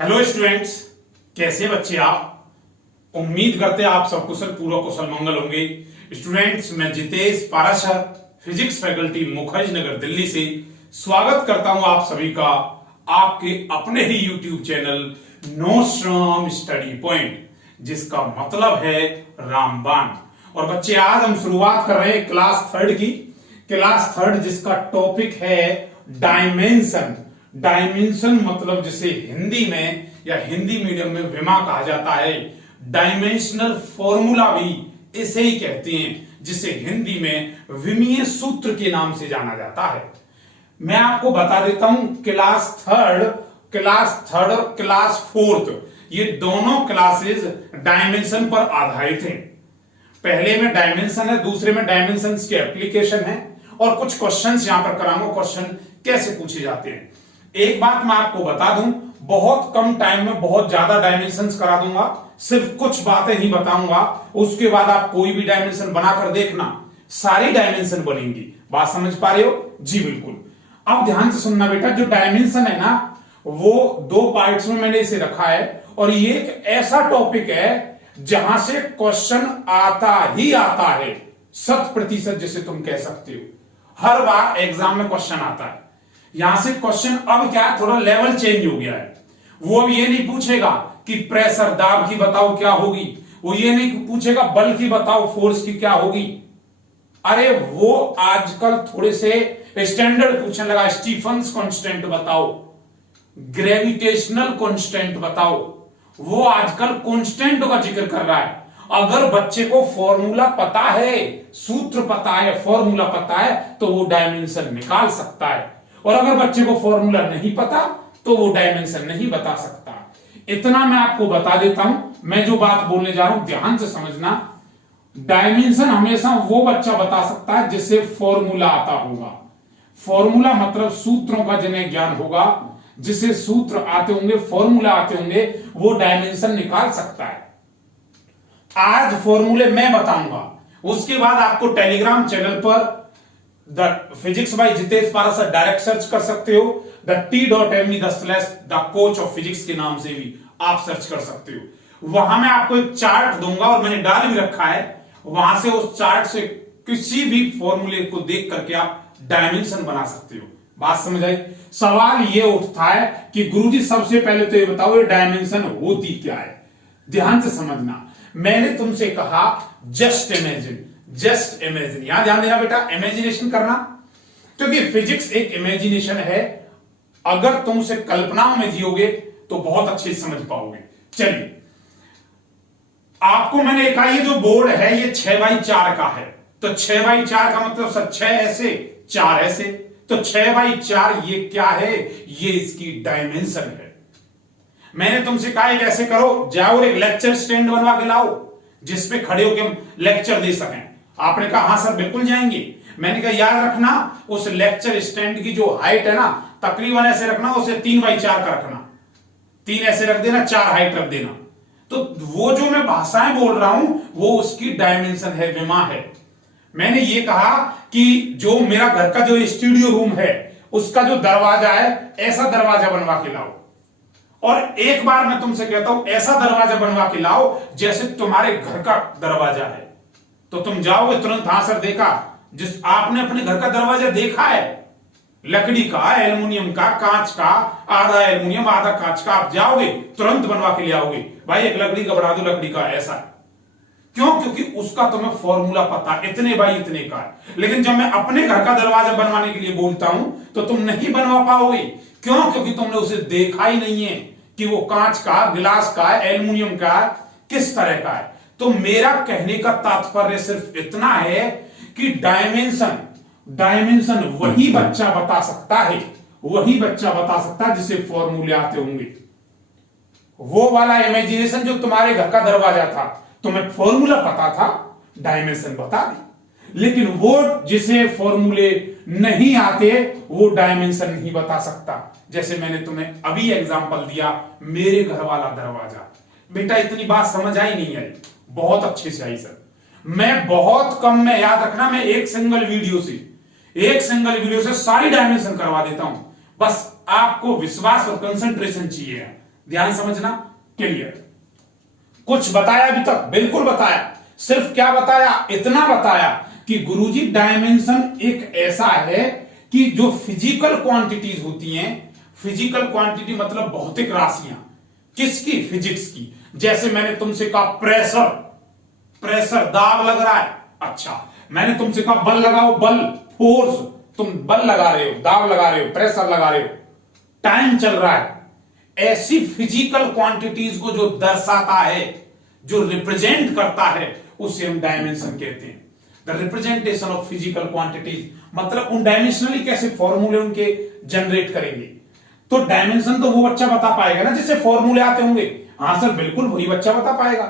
Hello students, कैसे बच्चे आप। उम्मीद करते हैं आप सब कुशल पूर्व कुशल मंगल होंगे। स्टूडेंट्स, मैं जितेश पाराशर फिजिक्स फैकल्टी मुखर्जी नगर दिल्ली से स्वागत करता हूं आप सभी का आपके अपने ही YouTube channel notes from study point, जिसका मतलब है रामबाण। और बच्चे, आज हम शुरुआत कर रहे हैं क्लास थर्ड की। क्लास थर्ड जिसका टॉपिक है डायमेंशन। डायमेंशन मतलब जिसे हिंदी में या हिंदी मीडियम में विमा कहा जाता है। डायमेंशनल फॉर्मूला भी इसे ही कहते हैं, जिसे हिंदी में विमीय सूत्र के नाम से जाना जाता है। मैं आपको बता देता हूं, क्लास थर्ड और क्लास फोर्थ, ये दोनों क्लासेस डायमेंशन पर आधारित हैं। पहले में डायमेंशन है, दूसरे में डायमेंशन के एप्लीकेशन है, और कुछ क्वेश्चंस यहां पर कराऊंगा, क्वेश्चन कैसे पूछे जाते हैं। एक बात मैं आपको बता दूं, बहुत कम टाइम में बहुत ज्यादा डायमेंशंस करा दूंगा, सिर्फ कुछ बातें ही बताऊंगा। उसके बाद आप कोई भी डायमेंशन बनाकर देखना, सारी डायमेंशन बनेंगी। बात समझ पा रहे हो? जी बिल्कुल। अब ध्यान से सुनना बेटा, जो डायमेंशन है ना, वो दो पार्ट्स में मैंने इसे रखा है, और ये एक ऐसा टॉपिक है जहां से क्वेश्चन आता ही आता है, 100% जिसे तुम कह सकते हो। हर बार एग्जाम में क्वेश्चन आता है। यहां से क्वेश्चन अब क्या, थोड़ा लेवल चेंज हो गया है। वो अब ये नहीं पूछेगा कि प्रेशर दाब की बताओ क्या होगी, वो ये नहीं पूछेगा बल की बताओ फोर्स की क्या होगी। अरे वो आजकल थोड़े से स्टैंडर्ड पूछने लगा, स्टीफन्स कांस्टेंट बताओ, ग्रेविटेशनल कांस्टेंट बताओ। वो आजकल कांस्टेंट का जिक्र कर रहा है। अगर बच्चे को फॉर्मूला पता है, सूत्र पता है, फॉर्मूला पता है, तो वो डायमेंशन निकाल सकता है। और अगर बच्चे को फॉर्मूला नहीं पता तो वो डायमेंशन नहीं बता सकता। इतना मैं आपको बता देता हूं। मैं जो बात बोलने जा रहा हूं ध्यान से समझना। डायमेंशन हमेशा वो बच्चा बता सकता है जिसे फॉर्मूला आता होगा। फॉर्मूला मतलब सूत्रों का जिन्हें ज्ञान होगा, जिसे सूत्र आते होंगे, फॉर्मूला आते होंगे, वो डायमेंशन निकाल सकता है। आज फॉर्मूले मैं बताऊंगा, उसके बाद आपको टेलीग्राम चैनल पर the physics bye Jitesh Parashar direct search कर सकते हो। The t.me the coach of physics के नाम से भी आप सर्च कर सकते हो। वहां मैं आपको एक चार्ट दूंगा, और मैंने डाल भी रखा है। वहां से उस चार्ट से किसी भी फॉर्मूले को देख करके आप डायमेंशन बना सकते हो। बात समझ आई? सवाल ये उठता है कि गुरुजी सबसे पहले तो ये बताओ, ये डायमेंशन होती क्या है। ध्यान से समझना। मैंने तुमसे कहा जस्ट इमेजिन, जस्ट इमेजिन। यहां ध्यान देना बेटा, इमेजिनेशन करना, क्योंकि फिजिक्स एक इमेजिनेशन है। अगर तुम उसे कल्पनाओं में जियोगे तो बहुत अच्छे से समझ पाओगे। चलिए, आपको मैंने कहा ये जो बोर्ड है ये 6x4 का है। तो 6x4 का मतलब सर 6 ऐसे 4 ऐसे, तो 6x4 ये क्या है? ये इसकी डायमेंशन है। मैंने तुमसे कहा एक ऐसे करो, जाओ एक लेक्चर स्टैंड बनवा के लाओ, जिसपे खड़े होकर लेक्चर दे सकें। आपने कहा हाँ सर बिल्कुल जाएंगे। मैंने कहा याद रखना, उस लेक्चर स्टैंड की जो हाइट है ना, तकरीबन ऐसे रखना, उसे 3x4 का रखना। 3 ऐसे रख देना, 4 हाइट रख देना। तो वो जो मैं भाषाएं बोल रहा हूं वो उसकी डायमेंशन है, विमा है। मैंने ये कहा कि जो मेरा घर का जो स्टूडियो रूम है, उसका जो दरवाजा है, ऐसा दरवाजा बनवा के लाओ। और एक बार मैं तुमसे कहता हूं, ऐसा दरवाजा बनवा के लाओ जैसे तुम्हारे घर का दरवाजा है। तो तुम जाओगे तुरंत, हाँ सर देखा, जिस आपने अपने घर का दरवाजा देखा है, लकड़ी का, एल्युमिनियम का, कांच का, आधा एल्युमिनियम आधा कांच का, आप जाओगे तुरंत बनवा के ले आओगे। भाई एक लकड़ी का बना दो, लकड़ी का ऐसा। क्यों? क्योंकि उसका तुम्हें फॉर्मूला पता है, इतने बाई इतने का है। लेकिन जब मैं अपने घर का दरवाजा बनवाने के लिए बोलता हूं तो तुम नहीं बनवा पाओगे। क्यों? क्योंकि तुमने उसे देखा ही नहीं है कि वो कांच का, गिलास का, एल्युमिनियम का, किस तरह का है। तो मेरा कहने का तात्पर्य सिर्फ इतना है कि डायमेंशन वही बच्चा बता सकता है, वही बच्चा बता सकता है जिसे फॉर्मूले आते होंगे। वो वाला इमेजिनेशन जो तुम्हारे घर का दरवाजा था, तुम्हें फॉर्मूला पता था, डायमेंशन बता दी। लेकिन वो जिसे फॉर्मूले नहीं आते, वो डायमेंशन नहीं बता सकता। जैसे मैंने तुम्हें अभी एग्जांपल दिया, मेरे घर वाला दरवाजा। बेटा इतनी बात समझ आई नहीं आई? बहुत अच्छे से आई सर। मैं बहुत कम में, याद रखना, मैं एक सिंगल वीडियो से सारी डायमेंशन करवा देता हूं। बस आपको विश्वास और कंसंट्रेशन चाहिए। ध्यान समझना, क्लियर। कुछ बताया अभी तक? बिल्कुल बताया। सिर्फ क्या बताया? इतना बताया कि गुरुजी डायमेंशन एक ऐसा है कि जो फिजिकल क्वांटिटीज होती हैं, फिजिकल क्वांटिटी मतलब भौतिक राशियां, किसकी? फिजिक्स की। जैसे मैंने तुमसे कहा प्रेशर, प्रेशर दाब लग रहा है, अच्छा मैंने तुमसे कहा बल लगाओ, बल फोर्स, तुम बल लगा रहे हो, दाब लगा रहे हो, प्रेशर लगा रहे हो, टाइम चल रहा है। ऐसी फिजिकल क्वांटिटीज को जो दर्शाता है, जो रिप्रेजेंट करता है, उसे हम डायमेंशन कहते हैं। The representation of physical quantities, मतलब उन डायमेंशनली कैसे फॉर्मूले उनके जनरेट करेंगे। तो डायमेंशन तो वो बच्चा बता पाएगा ना जिससे फॉर्मूले आते होंगे। हाँ सर बिल्कुल, वही बच्चा बता पाएगा।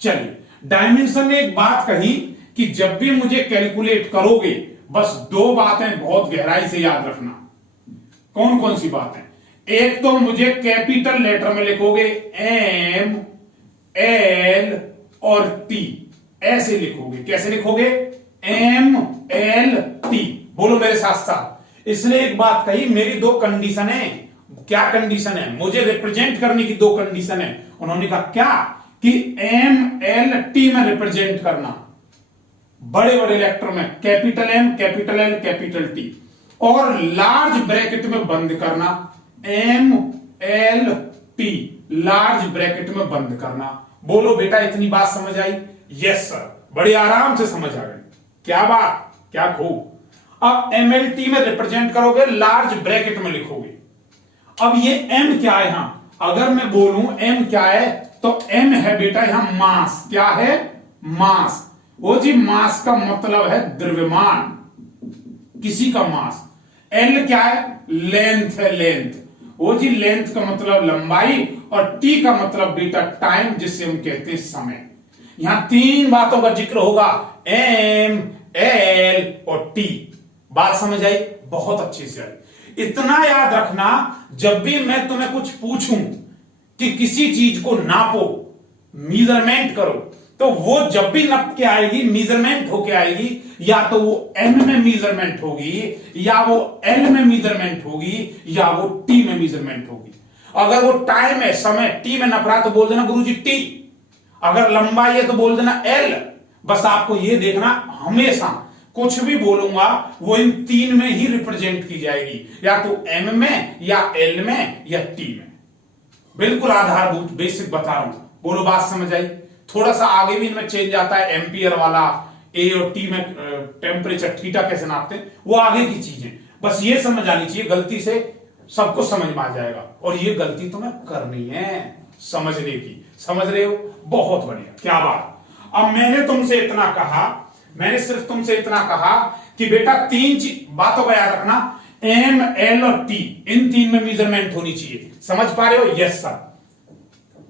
चलिए, डायमेंशन ने एक बात कही कि जब भी मुझे कैलकुलेट करोगे, बस दो बातें बहुत गहराई से याद रखना। कौन कौन सी बातें? एक तो मुझे कैपिटल लेटर में लिखोगे एम, एल और टी, ऐसे लिखोगे। कैसे लिखोगे? M, L, T. बोलो मेरे साथ साथ। इसने एक बात कही, मेरी दो कंडीशन है। क्या कंडीशन है? मुझे रिप्रेजेंट करने की दो कंडीशन है। उन्होंने कहा क्या? कि एम, एल, टी में रिप्रेजेंट करना, बड़े बड़े लेटर में, capital M, capital L, capital T, और लार्ज ब्रैकेट में बंद करना, M, L, T, large bracket में बंद करना। बोलो बेटा इतनी बात समझ आई? यस सर, बड़े आराम से समझ आ गई। क्या बात, क्या खूब। अब एम, एल, टी में रिप्रेजेंट करोगे, लार्ज ब्रैकेट में लिखोगे। अब ये एम क्या है? यहां अगर मैं बोलूं एम क्या है, तो एम है बेटा यहां मास। क्या है? मास। वो जी मास का मतलब है द्रव्यमान, किसी का मास। एल क्या है? लेंथ है, लेंथ। वो जी लेंथ का मतलब लंबाई, और टी का मतलब बेटा टाइम, जिससे हम कहते हैं समय। यहां तीन बातों का जिक्र होगा, एम, एल और टी। बात समझ आई? बहुत अच्छे से आई। इतना याद रखना, जब भी मैं तुम्हें कुछ पूछूं कि किसी चीज को नापो, मीजरमेंट करो, तो वो जब भी नप के आएगी, मीजरमेंट होके आएगी, या तो वो एम में मीजरमेंट होगी, या वो एल में मीजरमेंट होगी, या वो टी में मीजरमेंट होगी। अगर वो टाइम है, समय, टी में नप रहा है, तो बोल देना गुरुजी टी। अगर लंबाई है तो बोल देना एल। बस आपको ये देखना, हमेशा कुछ भी बोलूंगा वो इन तीन में ही रिप्रेजेंट की जाएगी, या तो एम में, या एल में, या टी में। बिल्कुल आधारभूत बेसिक बता रहा हूं। बोलो बात समझ आई? थोड़ा सा आगे भी इनमें चेंज आता है, एम्पियर वाला, ए और टी में टेम्परेचर थीटा कैसे नापते हैं, वो आगे की चीजें। बस ये समझ आनी चाहिए, गलती से सबको समझ में आ जाएगा, और ये गलती तुम्हें करनी है समझने की। समझ रहे हो? बहुत बढ़िया, क्या बात। अब मैंने तुमसे इतना कहा, मैंने सिर्फ तुमसे इतना कहा कि बेटा तीन बातों का याद रखना, एम, एल और टी, इन तीन में मेजरमेंट होनी चाहिए। समझ पा रहे हो? Yes sir.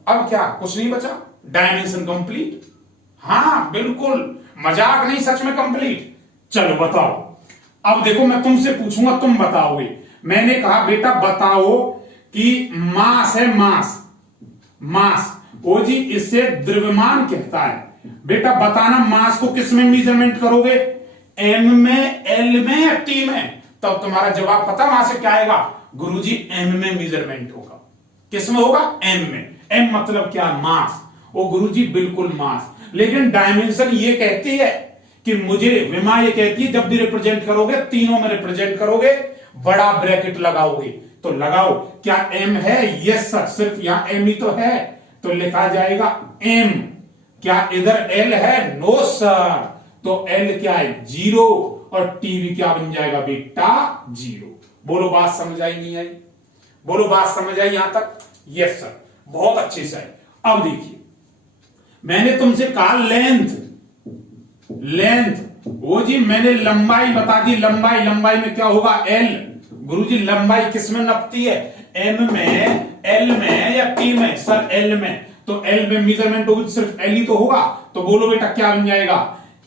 अब क्या कुछ नहीं बचा? Dimension complete. हाँ बिल्कुल, मजाक नहीं, सच में कंप्लीट। चलो बताओ। अब देखो मैं तुमसे पूछूंगा, तुम बताओगे। मैंने कहा बेटा बताओ कि मास है, मास, मास वो जी इससे द्रव्यमान कहता है। बेटा बताना मास को किस में मेजरमेंट करोगे? एम में, एल में या टी में? तब तुम्हारा जवाब पता वहां से क्या आएगा? गुरुजी एम में मेजरमेंट होगा। किस में होगा? एम में। एम मतलब क्या? मास। ओ गुरुजी बिल्कुल मास। लेकिन डायमेंशन ये कहती है कि मुझे, विमा ये कहती है जब भी रिप्रेजेंट करोगे, तीनों में रिप्रेजेंट करोगे, बड़ा ब्रैकेट लगाओगे। तो लगाओ, क्या एम है? यस सर, सिर्फ यहां एम ही तो है, तो लिखा जाएगा एम। क्या इधर एल है? No sir. तो एल क्या है? 0, और टी भी क्या बन जाएगा बेटा? 0। बोलो बात समझ आई नहीं आई? बोलो बात समझ आई यहां तक? यस सर, बहुत अच्छे से आई। अब देखिए, मैंने तुमसे कहा लेंथ, लेंथ वो जी मैंने लंबाई बता दी। लंबाई, लंबाई में क्या होगा? एल। गुरुजी लंबाई किस में नपती है? एम में, एल में या टी में? सर एल में। तो एल में मेजरमेंट होगी, सिर्फ एल ही तो होगा। तो बोलो बेटा क्या बन जाएगा?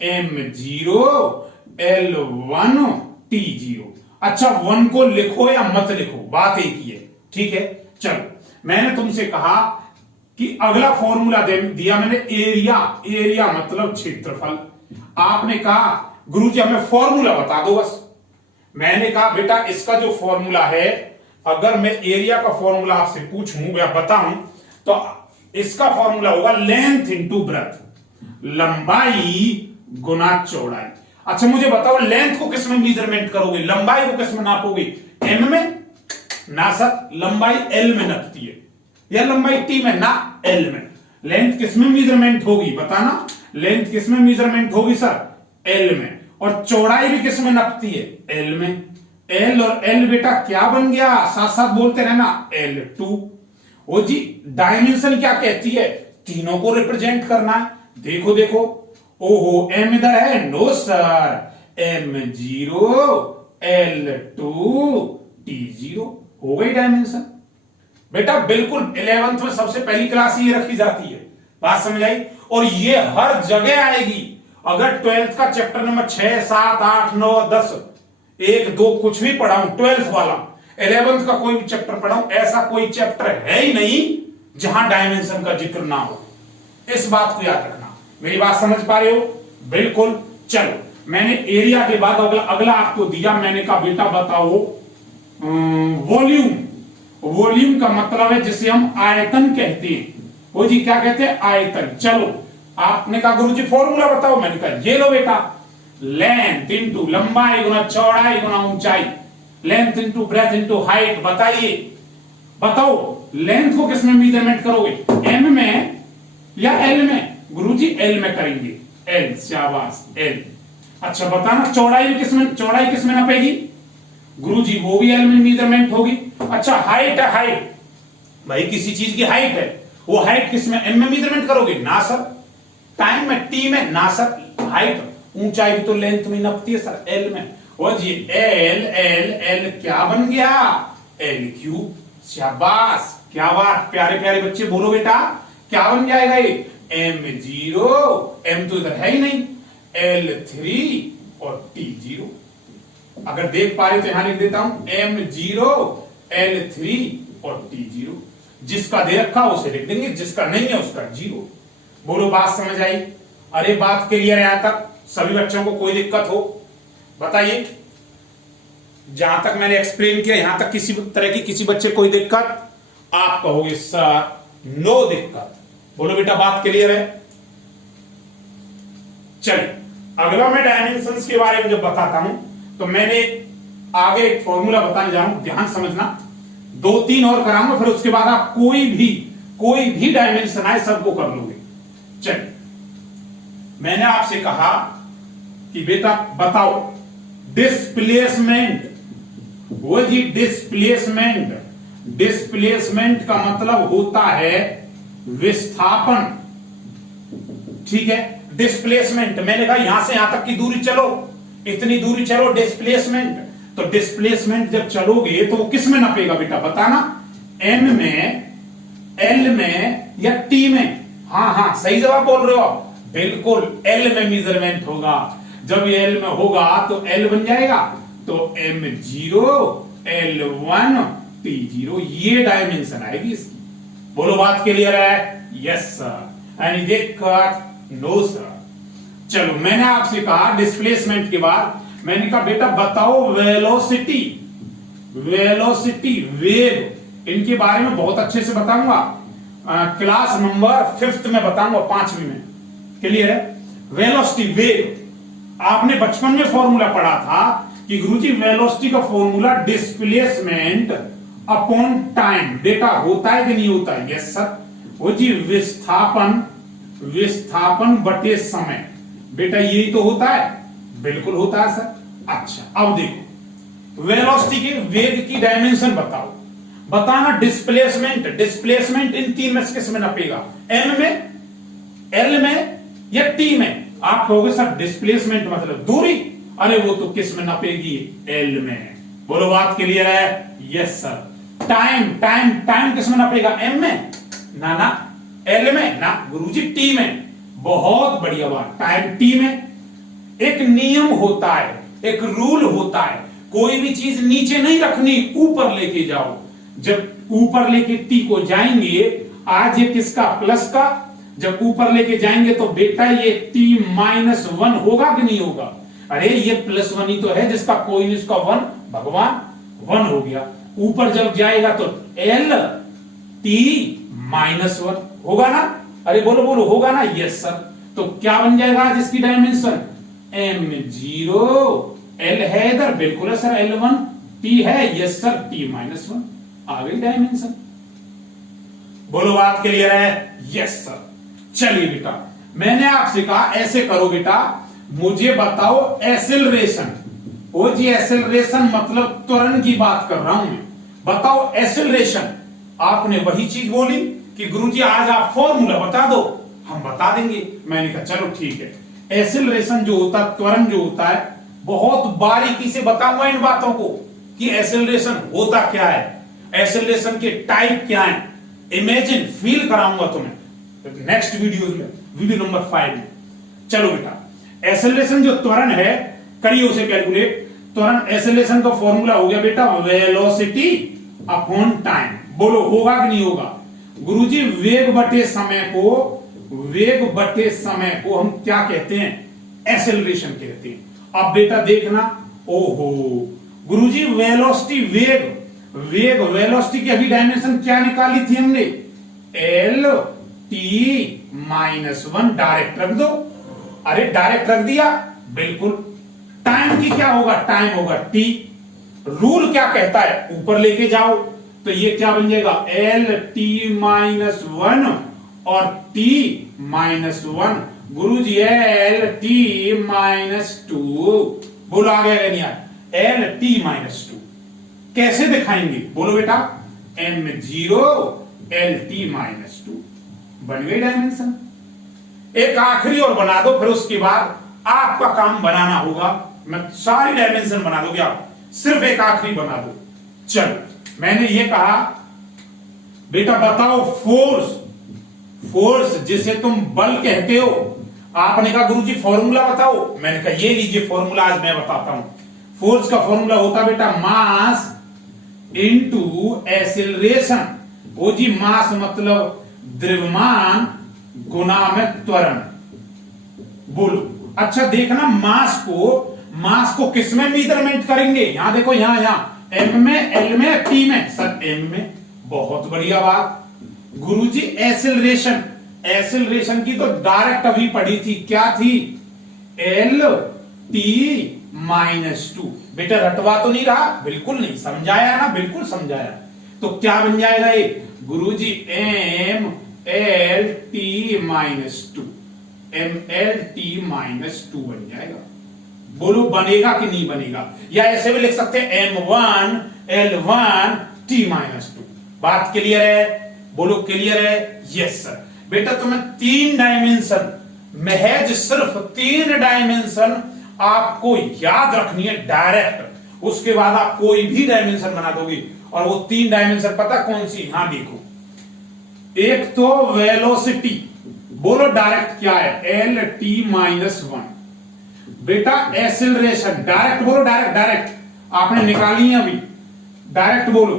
M 0, L 1, T 0। अच्छा 1 को लिखो या मत लिखो, बात एक ही है। ठीक है, चलो मैंने तुमसे कहा कि अगला फॉर्मूला दिया मैंने, एरिया। एरिया मतलब क्षेत्रफल। आपने कहा गुरुजी हमें फॉर्मूला बता दो बस। मैंने कहा बेटा इसका जो फॉर्मूला है अगर मैं एरिया का फॉर्मूला आपसे पूछूं या बताऊं तो इसका फॉर्मूला होगा लेंथ इंटू ब्रेथ, लंबाई गुना चौड़ाई। अच्छा मुझे बताओ लेंथ को किस में मेजरमेंट करोगे, लंबाई को किस में नापोगे, एम में? ना सर, लंबाई एल में नापती है, या लंबाई टी में? ना, एल में। लेंथ किस में मेजरमेंट होगी बताना, लेंथ किस में मेजरमेंट होगी सर, एल में। और चौड़ाई भी किस में नापती है, एल में। एल और एल बेटा क्या बन गया, साथ साथ बोलते रहना, L2। ओ जी डायमेंशन क्या कहती है, तीनों को रिप्रेजेंट करना है। देखो देखो, ओहो एम इधर है, no sir, M0 L2 T0 हो गई डायमेंशन। बेटा बिल्कुल 11th में सबसे पहली क्लास ये रखी जाती है, बात समझ आई? और ये हर जगह आएगी। अगर 12th का चैप्टर नंबर 6, 7, 8, 9, 10 1, 2 कुछ भी पढ़ाऊं 12th वाला, 11th का कोई भी चैप्टर पढ़ाऊं, ऐसा कोई चैप्टर है ही नहीं जहां डायमेंशन का जिक्र ना हो। इस बात को याद रखना। मेरी बात समझ पा रहे हो? बिल्कुल। चलो मैंने एरिया के बाद अगला आपको दिया, मैंने कहा बेटा बताओ वॉल्यूम। वॉल्यूम का मतलब है जिसे हम आयतन कहते हैं। वो जी क्या कहते हैं, आयतन। चलो आपने कहा गुरुजी फॉर्मूला बताओ, मैंने कहा ये लो बेटा, लेंथ इंटू लंबाई गुना चौड़ाई गुना ऊंचाई, length into breadth into height. बताइए, बताओ लेंथ को किसमें मेजरमेंट करोगे, एम में या एल में? गुरुजी एल में करेंगे, एल, शाबाश एल। अच्छा बताना चौड़ाई भी किसमें, चौड़ाई किसमें नापेगी? गुरुजी वो भी एल में मेजरमेंट होगी। अच्छा हाइट है, हाइट भाई किसी चीज की हाइट है, वो हाइट किसमें, एम में मेजरमेंट करोगे? ना सर। टाइम में, टी में? ना सर। हाइट ऊंचाई भी तो लेंथ में नापती है सर, एल में। और जी एल एल एल क्या बन गया, एल क्यूब। शाबाश, क्या बात, प्यारे प्यारे बच्चे बोलो बेटा क्या बन जाएगा ये, M0, M तो इधर है ही नहीं, L3 और T0। अगर देख पा रहे तो यहां लिख देता हूं M0 L3 और T0। जिसका दे रखा उसे लिख देंगे, जिसका नहीं है उसका 0। बोलो बात समझ आई? अरे बात क्लियर है यहां तक? सभी बच्चों को कोई दिक्कत हो बताइए? जहां तक मैंने एक्सप्लेन किया यहां तक किसी तरह की किसी बच्चे कोई दिक्कत? आप कहोगे सर नो दिक्कत। बोलो बेटा बात क्लियर है? चलिए अगला मैं डायमेंशंस के बारे में जब बताता हूं तो मैंने आगे एक फॉर्मूला बताने जा रहा हूं, ध्यान समझना। 2-3 और कराऊंगा, फिर उसके बाद आप कोई भी डायमेंशन आए सबको कर लोगे। चलिए मैंने आपसे कहा कि बेटा बताओ डिस्प्लेसमेंट। वो जी डिस्प्लेसमेंट, डिस्प्लेसमेंट का मतलब होता है विस्थापन। ठीक है, डिस्प्लेसमेंट मैंने कहा यहां से यहां तक की दूरी चलो, इतनी दूरी चलो, डिस्प्लेसमेंट। तो डिस्प्लेसमेंट जब चलोगे तो वो किस में नापेगा बेटा बताना, एम में, एल में या टी में? हाँ हाँ सही जवाब बोल रहे हो आप, बिल्कुल एल में मेजरमेंट होगा। जब ये एल में होगा तो एल बन जाएगा, तो M0 L1 T0 ये डायमेंशन आएगी इसकी। बोलो बात क्लियर है? Yes sir. एनी दिक्कत? No sir. चलो मैंने आपसे कहा डिस्प्लेसमेंट के बाद मैंने कहा बेटा बताओ वेलोसिटी। वेलोसिटी वेग, इनके बारे में बहुत अच्छे से बताऊंगा, क्लास नंबर 5th में बताऊंगा, 5वीं में। क्लियर है? वेलोसिटी वेग आपने बचपन में फॉर्मूला पढ़ा था कि गुरुजी वेलोसिटी का फॉर्मूला डिस्प्लेसमेंट अपॉन टाइम। बेटा होता है कि नहीं होता है? Yes sir. वो जी विस्थापन, विस्थापन बटे समय, बेटा यही तो होता है, बिल्कुल होता है सर। अच्छा अब देखो वेलोसिटी के वेग की डायमेंशन बताओ, बताना डिस्प्लेसमेंट। डिस्प्लेसमेंट इन तीन में से किस में नापेगा, एम में, एल में या टी में? आप कहोगे सर डिस्प्लेसमेंट मतलब दूरी, अरे वो तो किस में नापेगी, एल में। बोलो बात क्लियर है? Yes sir. Time, time time किस में नापेगा, एम में? ना ना, एल में? ना गुरुजी टी में। बहुत बढ़िया बात, टाइम टी में। एक नियम होता है, एक रूल होता है, कोई भी चीज नीचे नहीं रखनी, ऊपर लेके जाओ। जब ऊपर लेके टी को जाएंगे, आज ये किसका, प्लस का, जब ऊपर लेके जाएंगे तो बेटा ये T-1 होगा कि नहीं होगा? अरे ये +1 ही तो है, जिसका कोई नहीं उसका 1, भगवान 1 हो गया। ऊपर जब जाएगा तो एल टी माइनस वन होगा ना? अरे बोलो बोलो, होगा ना? Yes sir. तो क्या बन जाएगा आज इसकी डायमेंशन? m0, l है इधर, बिल्कुल है सर, l1, t है, yes sir, t minus one आ गई डायमेंशन। बोलो बात क्लियर है? Yes sir. चलिए बेटा, मैंने आपसे कहा ऐसे करो बेटा, मुझे बताओ एसेलरेशन। ओ जी, एसेलरेशन मतलब त्वरण की बात कर रहा हूं मैं। बताओ एसेलरेशन। आपने वही चीज बोली कि गुरुजी आज आप फॉर्मूला बता दो, हम बता देंगे। मैंने कहा चलो ठीक है। एसेलरेशन जो होता है, त्वरण जो होता है, बहुत बारीकी से बताऊंगा इन बातों को कि एसेलरेशन होता क्या है, एसेलरेशन के टाइप क्या है, इमेजिन फील कराऊंगा तुम्हें नेक्स्ट वीडियो में, वीडियो नंबर 5 में। चलो बेटा, एसेलरेशन जो त्वरण है, करिए उसे कैलकुलेट। त्वरण एसेलरेशन का फॉर्मूला हो गया बेटा वेलोसिटी अपॉन टाइम। बोलो होगा कि नहीं होगा? गुरुजी वेग बटे समय को हम क्या कहते हैं? एसेलरेशन कहते हैं। अब बेटा देखना, ओहो गुरुजी वेलोसिटी, वेलोसिटी की अभी डायमेंशन क्या निकाली थी हमने? L T minus one. Direct रख दो। अरे डायरेक्ट रख दिया, बिल्कुल। टाइम की क्या होगा? टाइम होगा टी। रूल क्या कहता है? ऊपर लेके जाओ, तो ये क्या बन जाएगा? एल टी माइनस वन और टी माइनस वन। गुरु G L T minus two. बोलो आ गया नहीं यार? एल टी माइनस टू कैसे दिखाएंगे? बोलो बेटा, m0 L T minus two. बन गई डायमेंशन। एक आखिरी और बना दो, फिर उसके बाद आपका काम बनाना होगा। मैं सारी डायमेंशन बना दोगे आप, सिर्फ एक आखिरी बना दो। चलो, मैंने ये कहा बेटा बताओ फोर्स जिसे तुम बल कहते हो। आपने कहा गुरुजी फॉर्मूला बताओ। मैंने कहा ये लीजिए फॉर्मूला, आज मैं बताता हूं। फोर्स का फॉर्मूला होता बेटा मास इनटू एसेलरेशन। वो जी मास मतलब द्रव्यमान गुना में त्वरण। बोलो अच्छा देखना, मास को किस में मेजरमेंट करेंगे? यहां देखो, यहां एम में, एल में, टी में। सर एम में। बहुत बढ़िया बात। गुरुजी एसेलरेशन की तो डायरेक्ट अभी पढ़ी थी, क्या थी? L T minus to. बेटा रटवा तो नहीं रहा? बिल्कुल नहीं। समझाया ना? बिल्कुल समझाया। तो क्या बन जाएगा ये? गुरुजी M L T minus two, M L T minus two बन जाएगा। बोलो बनेगा कि नहीं बनेगा? या ऐसे भी लिख सकते हैं m1 l1 t minus two. बात क्लियर है? बोलो क्लियर है? Yes sir. बेटा तुम्हें 3 डायमेंशन, महज सिर्फ 3 डायमेंशन आपको याद रखनी है डायरेक्ट। उसके बाद आप कोई भी डायमेंशन बना दोगे। और वो 3 डायमेंशन पता कौन सी? यहां देखो, एक तो वेलोसिटी। बोलो डायरेक्ट क्या है? L T minus one. बेटा एसेलरेशन, डायरेक्ट बोलो, डायरेक्ट आपने निकाली है अभी। डायरेक्ट बोलो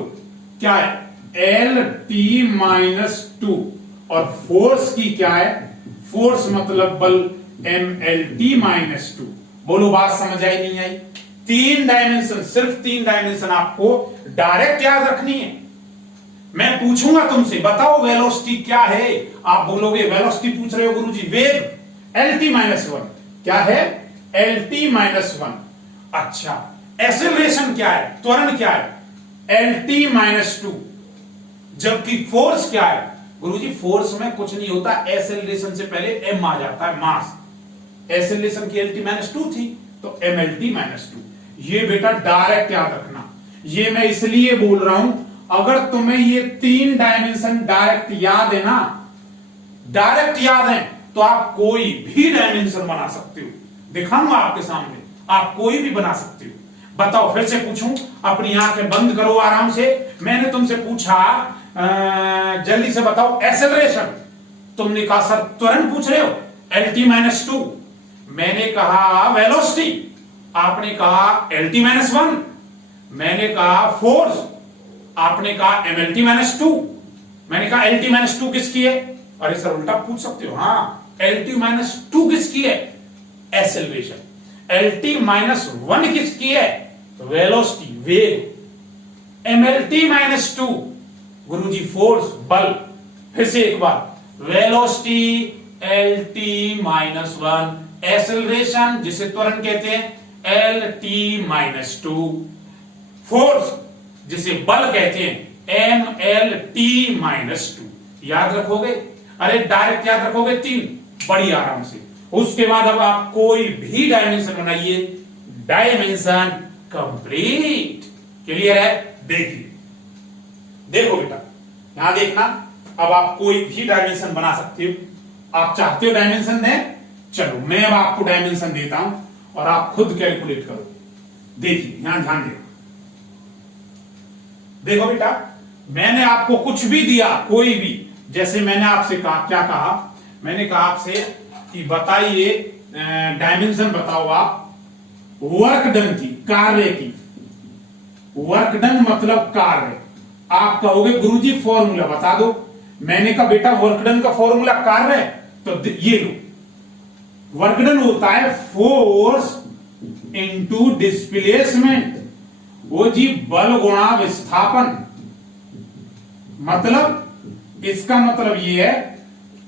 क्या है? L T minus two. और फोर्स की क्या है? फोर्स मतलब बल, M L T minus two. बोलो बात समझ आई नहीं आई? 3 डायमेंशन, सिर्फ 3 डायमेंशन आपको डायरेक्ट याद रखनी है। मैं पूछूंगा तुमसे बताओ वेलोसिटी क्या है, आप बोलोगे वेलोसिटी पूछ रहे हो गुरुजी, वेग एल टी माइनस वन। क्या है? L T minus one. अच्छा, एसेलरेशन क्या है? त्वरण क्या है? L T minus to. जबकि फोर्स क्या है? गुरुजी फोर्स में कुछ नहीं होता, एसेलरेशन से पहले एम आ जाता है, मास। एसेलरेशन की एल टी माइनस टू थी तो M L T minus two. ये बेटा डायरेक्ट याद रखना। ये मैं इसलिए बोल रहा हूं, अगर तुम्हें ये 3 डायमेंशन डायरेक्ट याद है ना, डायरेक्ट याद है, तो आप कोई भी डायमेंशन बना सकते हो। दिखाऊंगा आपके सामने, आप कोई भी बना सकते हो। बताओ, फिर से पूछूं, अपनी आंखें बंद करो आराम से। मैंने तुमसे पूछा जल्दी से बताओ एसेलरेशन, तुमने कहा सर त्वरण पूछ रहे हो, एल टी माइनस टू। मैंने कहा वेलोसिटी, आपने कहा एल टी माइनस वन। मैंने कहा फोर्स, आपने कहा M L T minus two. मैंने कहा एल टी माइनस टू किसकी है? अरे सर उल्टा पूछ सकते हो। हाँ, एल टी माइनस टू किसकी है? Acceleration. L T minus one किसकी है? वेलोसिटी, वेग। mlt माइनस 2 गुरुजी फोर्स बल, फिर से एक बार वेलोसिटी lt माइनस 1, एक्सेलरेशन जिसे त्वरण कहते हैं lt माइनस 2, फोर्स जिसे बल कहते हैं mlt माइनस 2। याद रखोगे? अरे डायरेक्ट याद रखोगे 3, बड़ी आराम से। उसके बाद अब आप कोई भी डायमेंशन बनाइए, डायमेंशन कंप्लीट। क्लियर है? देखिए, देखो बेटा, यहां देखना, अब आप कोई भी डायमेंशन बना सकते हो। आप चाहते हो डायमेंशन दें, चलो मैं अब आपको डायमेंशन देता हूं और आप खुद कैलकुलेट करो। देखिए, यहां ध्यान देना। देखो बेटा, मैंने आपको कुछ भी दिया, कोई भी, जैसे मैंने आपसे कहा, क्या कहा? मैंने कहा आपसे कि बताइए, डायमेंशन बताओ आप वर्क डन की, कार्य की। वर्क डन मतलब कार्य। आप कहोगे गुरुजी फॉर्मूला बता दो। मैंने कहा बेटा वर्क डन का फॉर्मूला कार्य है, तो ये लो। वर्क डन होता है फोर्स इंटू डिस्प्लेसमेंट, वो जी बल गुणा विस्थापन। मतलब इसका मतलब ये है,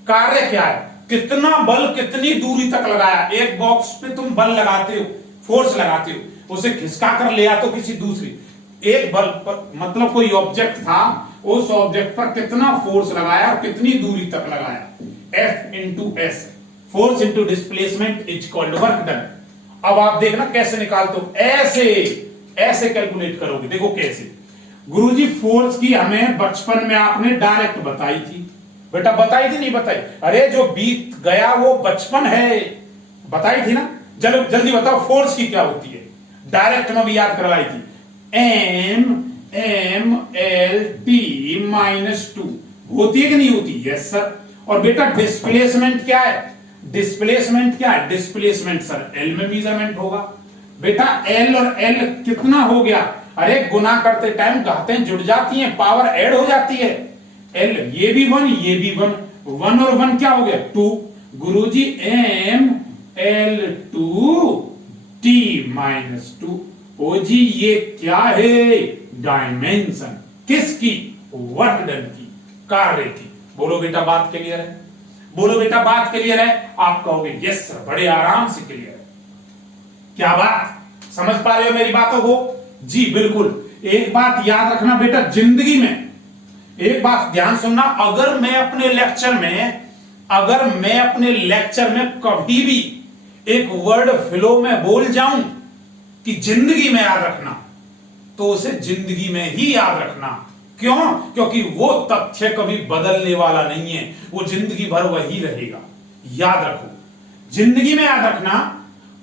कार्य क्या है? कितना बल कितनी दूरी तक लगाया। एक बॉक्स पे तुम बल लगाते हो, फोर्स लगाते हो, उसे खिसका कर ले आ तो किसी दूसरी एक बल पर, मतलब कोई ऑब्जेक्ट था, उस ऑब्जेक्ट पर कितना फोर्स लगाया और कितनी दूरी तक लगाया। F into S, force into displacement is called work done. अब आप देखना कैसे निकालते हो, ऐसे ऐसे कैलकुलेट करोगे। देखो कैसे। गुरुजी फोर्स की हमें बचपन में आपने डायरेक्ट बताई थी। बेटा बताई थी नहीं बताई? अरे जो बीत गया वो बचपन है, बताई थी ना। चलो जल्दी बताओ फोर्स की क्या होती है? डायरेक्ट में भी याद करवाई थी, mlt माइनस 2 होती है कि नहीं होती? Yes sir. और बेटा डिस्प्लेसमेंट क्या है? डिस्प्लेसमेंट क्या है? डिस्प्लेसमेंट सर एल में मेजरमेंट होगा। बेटा एल और एल कितना हो गया? अरे गुना करते टाइम घातें जुड़ जाती हैं, पावर ऐड हो जाती है। एल ये भी 1, ये भी 1, 1 और 1 क्या हो गया? 2। गुरुजी एम एल 2 टी माइनस 2। ओ जी ये क्या है? डायमेंशन। किसकी? वर्क डन की, कार्य की। बोलो बेटा बात क्लियर है? बोलो बेटा बात क्लियर है? आप कहोगे यस सर, बड़े आराम से क्लियर है। क्या बात समझ पा रहे हो मेरी बातों को? जी बिल्कुल। एक बात याद रखना बेटा, जिंदगी में एक बात ध्यान सुनना, अगर मैं अपने लेक्चर में कभी भी एक वर्ड फ्लो में बोल जाऊं कि जिंदगी में याद रखना, तो उसे जिंदगी में ही याद रखना। क्यों? क्योंकि वो तथ्य कभी बदलने वाला नहीं है, वो जिंदगी भर वही रहेगा। याद रखो, जिंदगी में याद रखना,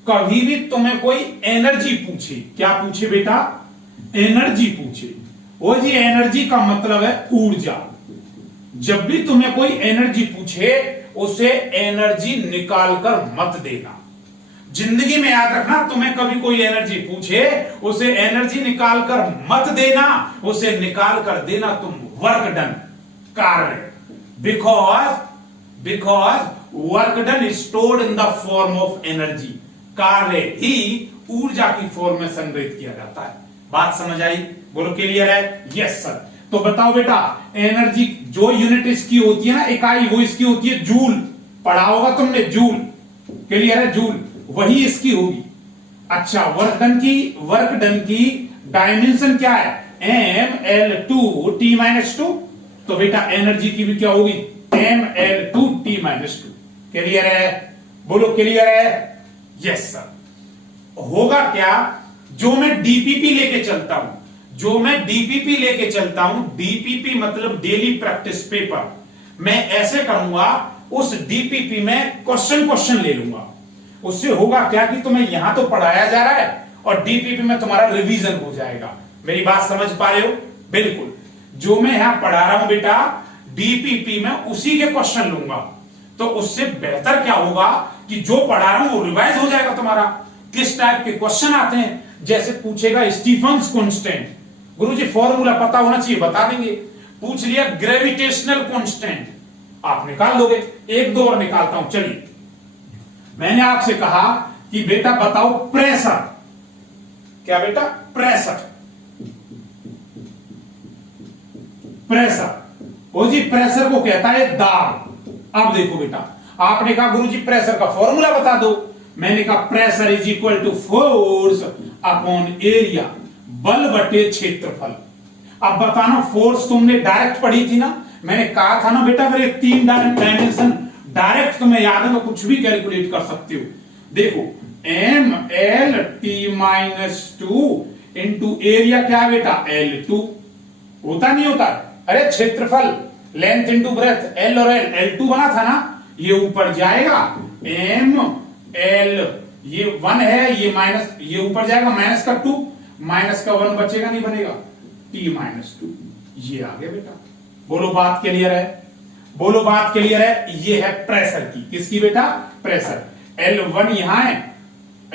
कभी भी तुम्हें कोई एनर्जी पूछे, क्या पूछे बेटा? एनर्जी पूछे। वो जी एनर्जी का मतलब है ऊर्जा। जब भी तुम्हें कोई एनर्जी पूछे, उसे एनर्जी निकालकर मत देना। जिंदगी में याद रखना, तुम्हें कभी कोई एनर्जी पूछे, उसे एनर्जी निकालकर मत देना, उसे निकाल कर देना तुम वर्क डन, कार्य। Because work done is stored in the form of energy. कार्य ही ऊर्जा की फॉर्म में संग्रहित किया जाता है। बात समझ आई? बोलो क्लियर है? Yes sir. तो बताओ बेटा, एनर्जी जो यूनिट इसकी होती है ना, इकाई, वो इसकी होती है जूल। पढ़ा होगा तुमने जूल। क्लियर है? जूल वही इसकी होगी। अच्छा, वर्क डन की डायमेंशन क्या है? ml2 t minus 2। तो बेटा एनर्जी की भी क्या होगी? ml2 t minus 2। क्लियर है? बोलो क्लियर है? Yes sir. होगा क्या? जो मैं डीपीपी लेके चलता हूं, डीपीपी मतलब डेली प्रैक्टिस पेपर, मैं ऐसे करूंगा, उस डीपीपी में क्वेश्चन ले लूंगा। उससे होगा क्या कि तुम्हें यहां तो पढ़ाया जा रहा है और डीपीपी में तुम्हारा रिवीजन हो जाएगा। मेरी बात समझ पा रहे हो? बिल्कुल। जो मैं यहां पढ़ा रहा हूं बेटा, डीपीपी में उसी के क्वेश्चन लूंगा, तो उससे बेहतर क्या होगा कि जो पढ़ा रहा हूं वो रिवाइज हो जाएगा तुम्हारा। किस टाइप के क्वेश्चन आते हैं? जैसे पूछेगा स्टीफन्स कांस्टेंट, गुरुजी फॉर्मूला पता होना चाहिए, बता देंगे। पूछ लिया ग्रेविटेशनल कांस्टेंट, आप निकाल दोगे। एक दो और निकालता हूं, चलिए। मैंने आपसे कहा कि बेटा बताओ प्रेशर। क्या बेटा? प्रेशर। प्रेशर, वो जी प्रेशर को कहता है दाब। अब देखो बेटा, आपने कहा गुरुजी प्रेशर का फॉर्मूला बता दो। मैंने कहा pressure is equal to force upon area, बल बटे क्षेत्रफल। अब बताना, फोर्स तुमने डायरेक्ट पढ़ी थी ना, मैंने कहा था ना बेटा अगर ये 3 डायमेंशन डायरेक्ट तुम्हें याद है तो कुछ भी कैलकुलेट कर सकते हो। देखो M L T minus 2 into area क्या है बेटा L2, होता नहीं होता? अरे क्षेत्रफल लेंथ इंटू ब्रेथ, एल और L2 बना था ना, ये ऊपर जाएगा एम एल, ये 1 है, ये माइनस, ये ऊपर जाएगा माइनस का 2, माइनस का 1 बचेगा नहीं बनेगा, T माइनस 2, ये आ गया बेटा। बोलो बात क्लियर है? बोलो बात क्लियर है? ये है प्रेशर की, किसकी बेटा? प्रेशर। L1 यहां है,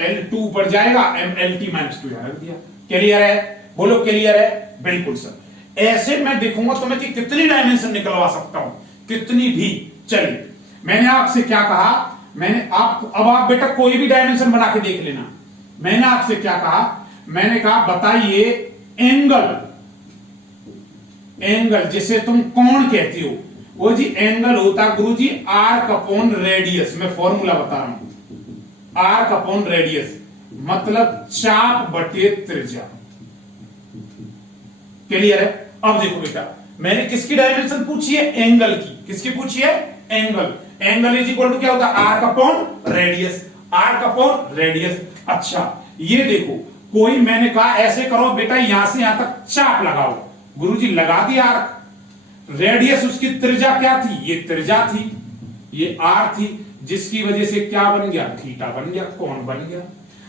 L2 पर जाएगा, MLT माइनस 2 यहां रख दिया। क्लियर है? बोलो क्लियर है? बिल्कुल सर। ऐसे मैं देखूंगा तो मैं कितनी डायमेंशन निकलवा सकता हूं, कितनी भी। चलिए मैंने आपसे क्या कहा, मैंने आप बेटा कोई भी डायमेंशन बना के देख लेना। मैंने आपसे क्या कहा, मैंने कहा बताइए एंगल, एंगल जिसे तुम कोण कहती हो, वो जी एंगल होता गुरुजी आर्क अपॉन रेडियस। मैं फॉर्मूला बता रहा हूं, आर्क अपॉन रेडियस मतलब चाप बटे त्रिज्या। क्लियर है? अब देखो बेटा, मैंने किसकी डायमेंशन पूछी है? एंगल की। किसकी पूछी है? Angle. Angle is equal to क्या होता है? Arc upon radius, arc upon radius. अच्छा ये देखो, कोई मैंने कहा ऐसे करो बेटा, यहां से यहां तक चाप लगाओ, गुरुजी लगा दिया आर्क। रेडियस उसकी त्रिज्या क्या थी? ये त्रिज्या थी, ये आर थी, जिसकी वजह से क्या बन गया? थीटा बन गया, कोण बन गया।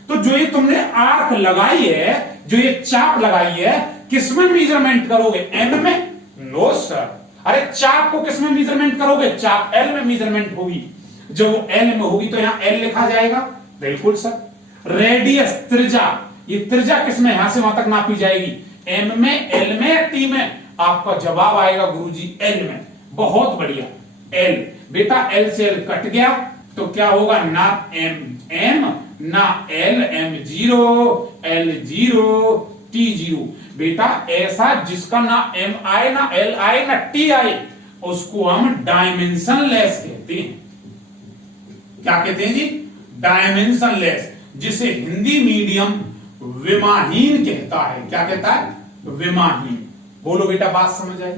तो जो ये तुमने आर्क लगाई है, जो ये चाप लगाई है, किसमें मेजरमेंट करोगे? एम में? No sir. अरे चाप को किसमें मेजरमेंट करोगे? चाप एल में मेजरमेंट होगी। जब एल में होगी तो यहां एल लिखा जाएगा। बिल्कुल सर। रेडियस त्रिज्या, ये त्रिज्या किसमें? यहां से वहां तक नापी जाएगी, एम में, एल में, टी में। आपका जवाब आएगा गुरुजी एल में। बहुत बढ़िया, एल। बेटा एल से एल कट गया तो क्या होगा? ना एम एम ना एल, एम 0, एल 0, टी 0। बेटा ऐसा जिसका ना एम आए, ना एल आए, ना टी आए, उसको हम डायमेंशन लेस कहते हैं। क्या कहते हैं जी? डायमेंशन लेस, जिसे हिंदी मीडियम विमाहीन कहता है। क्या कहता है? विमाहीन। बोलो बेटा बात समझ आई?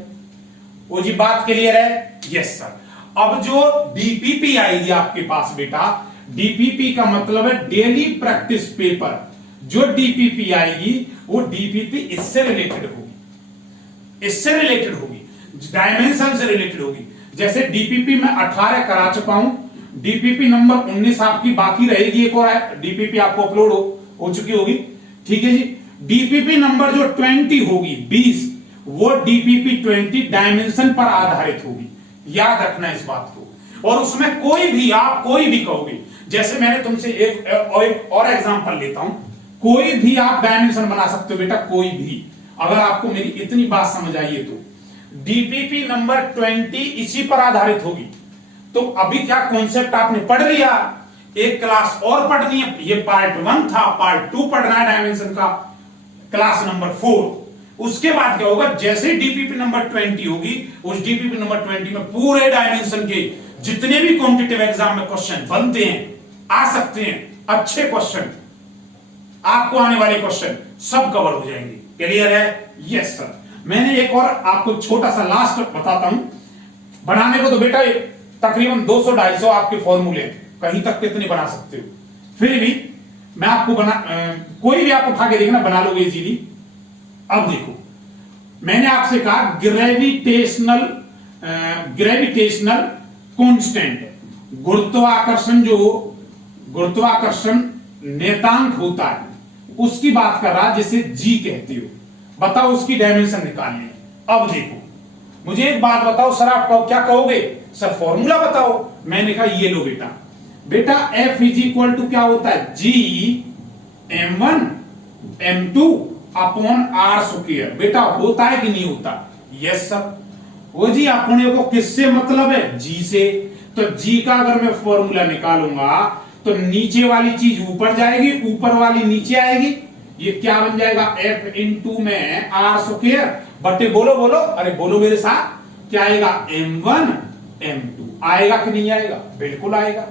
वो जी बात क्लियर है? Yes sir. अब जो डीपीपी आएगी आपके पास बेटा, डीपीपी का मतलब है डेली प्रैक्टिस पेपर। जो डीपीपी आएगी वो डीपीपी इससे रिलेटेड होगी, इससे रिलेटेड होगी, डायमेंशन से रिलेटेड होगी। जैसे डीपीपी में 18 करा चुका हूं, डीपीपी नंबर 19 आपकी बाकी रहेगी, एक और डीपीपी आपको अपलोड हो चुकी होगी। ठीक है जी। डीपीपी नंबर जो 20 होगी, 20, वो डीपीपी 20 डायमेंशन पर आधारित होगी। याद रखना इस बात को। और उसमें कोई भी आप कोई भी कहोगे, जैसे मैंने तुमसे एक और एग्जांपल लेता हूं, कोई भी आप डायमेंशन बना सकते हो बेटा, कोई भी। अगर आपको मेरी इतनी बात समझ आई है तो डीपीपी नंबर 20 इसी पर आधारित होगी। तो अभी क्या कॉन्सेप्ट आपने पढ़ लिया, एक क्लास और पढ़नी है। ये पार्ट 1 था, पार्ट 2 पढ़ना है डायमेंशन का, क्लास नंबर 4। उसके बाद क्या होगा? जैसे डीपीपी नंबर 20 होगी, उस डीपीपी नंबर 20 में पूरे डायमेंशन के जितने भी कॉम्पिटिटिव एग्जाम में क्वेश्चन बनते हैं, आ सकते हैं, अच्छे क्वेश्चन, आपको आने वाले क्वेश्चन सब कवर हो जाएंगे। क्लियर है? Yes sir. मैंने एक और आपको छोटा सा लास्ट बताता हूं। बनाने को तो बेटा तकरीबन 200-250 आपके फॉर्मूले, कहीं तक कितने बना सकते हो, फिर भी मैं आपको कोई भी आप उठा के देखना, बना लोगे इजीली। अब देखो, मैंने आपसे कहा ग्रेविटेशनल कांस्टेंट, गुरुत्वाकर्षण नेतांक होता है, उसकी बात कर रहा, जिसे जी कहती हो। बताओ उसकी डायमेंशन निकालनी है। अब देखो, मुझे एक बात बताओ सर, आप क्या कहोगे? सर फॉर्मूला बताओ। मैंने कहा ये लो बेटा, बेटा F इज इक्वल टू क्या होता है? G m1 m2 upon r square. बेटा होता है कि नहीं होता? Yes sir. वो जी अपने को किससे मतलब है? G से। तो G का अगर मैं फॉर्मूला निकालूंगा तो नीचे वाली चीज ऊपर जाएगी, ऊपर वाली नीचे आएगी। ये क्या बन जाएगा? F इंटू में r स्क्वायर बटे बोलो बोलो, अरे बोलो मेरे साथ, क्या आएगा? M1 M2 आएगा कि नहीं आएगा? बिल्कुल आएगा।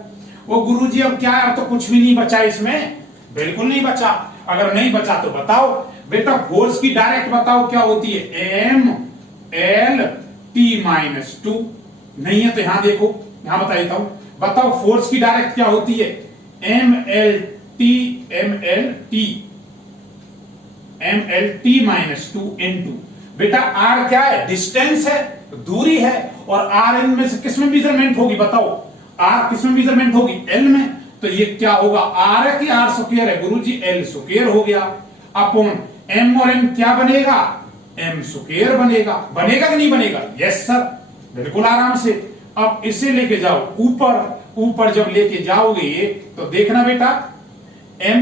वो गुरुजी अब क्या है, अब तो कुछ भी नहीं बचा इसमें, बिल्कुल नहीं बचा। अगर नहीं बचा तो बताओ बेटा, फोर्स की डायरेक्ट बताओ क्या होती है? MLT-2। नहीं है तो यहां देखो, यहां बता देता हूं, बताओ फोर्स की डायरेक्ट क्या होती है? MLT-2 into बेटा R क्या है? डिस्टेंस है, दूरी है, और R इनमें से किस में मेजरमेंट होगी बताओ? R किस में मेजरमेंट होगी? L में। तो ये क्या होगा? R है कि R स्क्वायर है? गुरुजी L स्क्वायर हो गया, अपॉन M और M क्या बनेगा? M स्क्वायर बनेगा। बनेगा कि नहीं बनेगा? यस सर, बिल्कुल आराम से। अब इसे लेके जाओ ऊपर, ऊपर जब लेके जाओगे तो देखना बेटा, M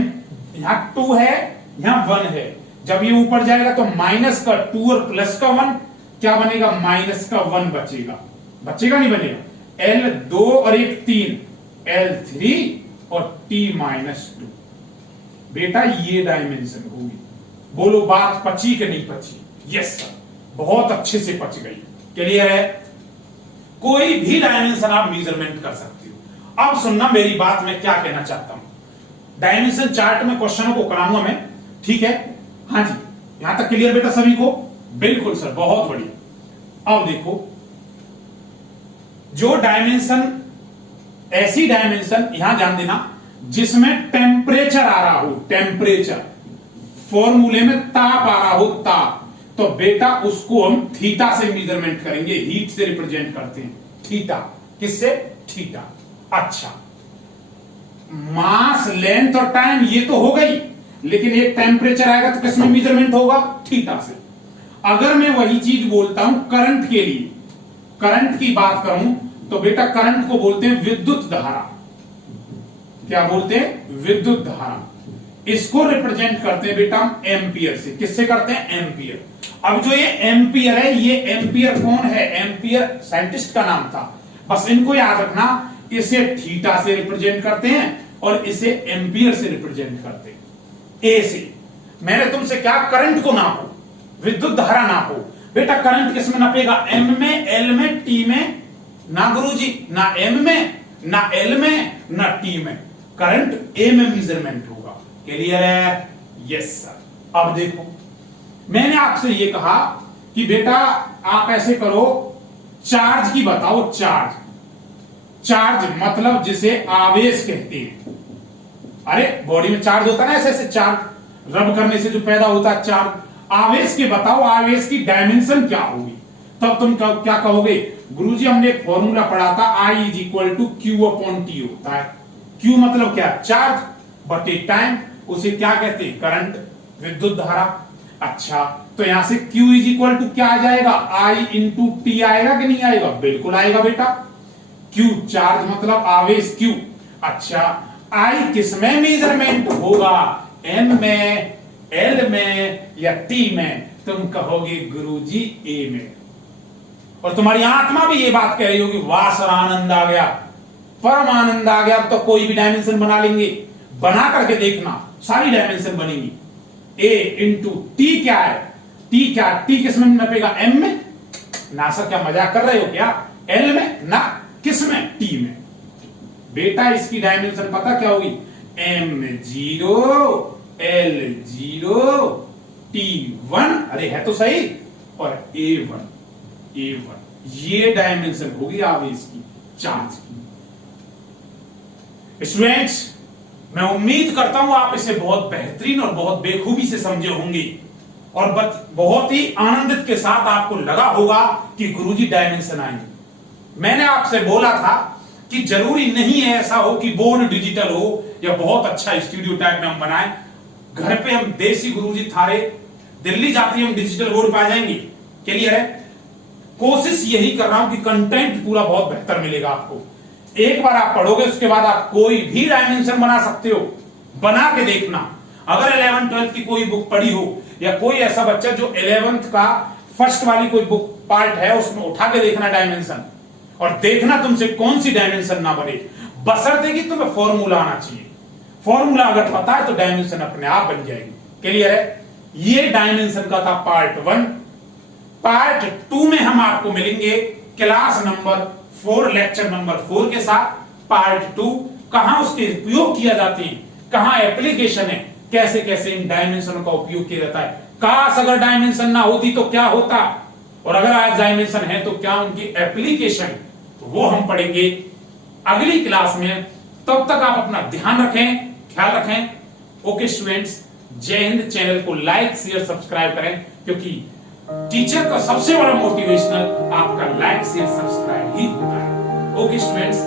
यहां 2 है, यहां 1 है, जब ये ऊपर जाएगा तो माइनस का 2 और प्लस का 1 क्या बनेगा? माइनस का 1 बचेगा। बचेगा नहीं बनेगा? L 2 और 1 3, L3 और T-2। बेटा ये डायमेंशन होगी। बोलो बात पची कि नहीं पची? यस सर, बहुत अच्छे से पच गई। क्लियर है? कोई भी डायमेंशन आप मेजरमेंट कर सकते हो। अब सुनना मेरी बात, मैं क्या कहना चाहता हूं। डायमेंशन चार्ट में क्वेश्चनों को कराऊंगा मैं, ठीक है? हाँ जी, यहां तक क्लियर बेटा सभी को? बिल्कुल सर, बहुत बढ़िया। अब देखो, जो डायमेंशन, ऐसी डायमेंशन यहां ध्यान देना जिसमें टेम्परेचर आ रहा हो, टेम्परेचर, फॉर्मूले में ताप आ रहा हो, ताप, तो बेटा उसको हम थीटा से मेजरमेंट करेंगे। हीट से रिप्रेजेंट करते हैं, थीटा। किससे? थीटा। अच्छा, मास, लेंथ और टाइम ये तो हो गई, लेकिन एक टेम्परेचर आएगा तो किसमें मेजरमेंट होगा? थीटा से। अगर मैं वही चीज बोलता हूं करंट के लिए, करंट की बात करूं तो बेटा करंट को बोलते हैं विद्युत धारा। क्या बोलते हैं? विद्युत धारा। इसको रिप्रेजेंट करते हैं बेटा हम एम्पियर से। किससे करते हैं? एम्पियर। अब जो ये एम्पियर है, ये एम्पियर कौन है? एम्पियर साइंटिस्ट का नाम था। बस इनको याद रखना, इसे थीटा से रिप्रेजेंट करते हैं और इसे एम्पियर से रिप्रेजेंट करते हैं। ए से। मैंने तुमसे क्या? करंट को नापो, विद्युत धारा नापो। बेटा करंट किस में नापेगा? एम में, एल में, टी में? ना गुरुजी, ना एम में, ना एल में, ना टी में। करंट ए में मेजरमेंट होगा। क्लियर है? Yes sir. अब देखो, मैंने आपसे ये कहा कि बेटा आप ऐसे करो, चार्ज की बताओ। चार्ज, चार्ज मतलब जिसे आवेश कहते हैं। अरे बॉडी में चार्ज होता है ना, ऐसे ऐसे चार्ज रब करने से जो पैदा होता है चार्ज। आवेश की बताओ, आवेश की डायमेंशन क्या होगी? तब तुम क्या कहोगे? गुरुजी हमने एक फॉर्मूला पढ़ा था, I is equal to Q/T होता है। Q मतलब क्या? चार्ज बटे टाइम, उसे क्या कहते हैं? करंट, विद्युत धारा। अच्छा, तो यहां से Q इज इक्वल टू क्या आ जाएगा? I इंटू टी आएगा कि नहीं आएगा? बिल्कुल आएगा बेटा। Q चार्ज मतलब आवेश Q। अच्छा, I किसमें मेजरमेंट होगा? M में, L में या T में? तुम कहोगे गुरुजी A में। और तुम्हारी आत्मा भी ये बात कह रही होगी, वाह सर आनंद आ गया, परम आनंद आ गया, अब तो कोई भी डायमेंशन बना लेंगे। बना करके देखना, सारी डायमेंशन बनेगी। A इंटू टी क्या है? टी क्या? टी किस में नपेगा? M में? ना सर क्या मजाक कर रहे हो क्या? L में? ना, किस में? T में। बेटा इसकी डायमेंशन पता क्या होगी? M0 L0 T1, अरे है तो सही, और A1 ये डायमेंशन होगी आवेश की, चार्ज की। स्टूडेंट्स, मैं उम्मीद करता हूं आप इसे बहुत बेहतरीन और बहुत बेखूबी से समझे होंगे और बहुत ही आनंदित के साथ आपको लगा होगा कि गुरुजी डायमेंशन आएंगे। मैंने आपसे बोला था कि जरूरी नहीं है ऐसा हो कि बोर्ड डिजिटल हो या बहुत अच्छा स्टूडियो टाइप में हम बनाएं। घर पे हम देसी गुरुजी थारे, दिल्ली जाती हम डिजिटल बोर्ड पे आ जाएंगे। क्लियर है? कोशिश यही कर रहा हूं कि कंटेंट पूरा बहुत बेहतर मिलेगा आपको। एक बार आप पढ़ोगे उसके बाद आप कोई भी डायमेंशन बना सकते हो। बना के देखना। अगर 11th 12th की कोई बुक पढ़ी हो या कोई ऐसा बच्चा जो 11th का फर्स्ट वाली कोई बुक पार्ट है उसमें उठा के देखना डायमेंशन, और देखना तुमसे कौन सी डायमेंशन ना बने, बशर्ते कि तुम्हें फॉर्मूला आना चाहिए। फॉर्मूला अगर पता है तो डायमेंशन अपने आप बन जाएगी। क्लियर है? ये डायमेंशन का था पार्ट 1। पार्ट 2 में हम आपको मिलेंगे क्लास नंबर 4 लेक्चर नंबर 4 के साथ। पार्ट 2 कहां उसके उपयोग किया जाते हैं, कहां एप्लीकेशन है, कैसे कैसे इन डायमेंशन का उपयोग किया जाता है, काश अगर डायमेंशन ना होती तो क्या होता, और अगर आज डायमेंशन है तो क्या उनकी एप्लीकेशन, तो वो हम पढ़ेंगे अगली क्लास में। तब तक आप अपना ध्यान रखें, ख्याल रखें। ओके स्टूडेंट्स, जय हिंद। चैनल को लाइक शेयर सब्सक्राइब करें, क्योंकि टीचर का सबसे बड़ा मोटिवेशनल आपका लाइक शेयर सब्सक्राइब ही होता है। Okay students,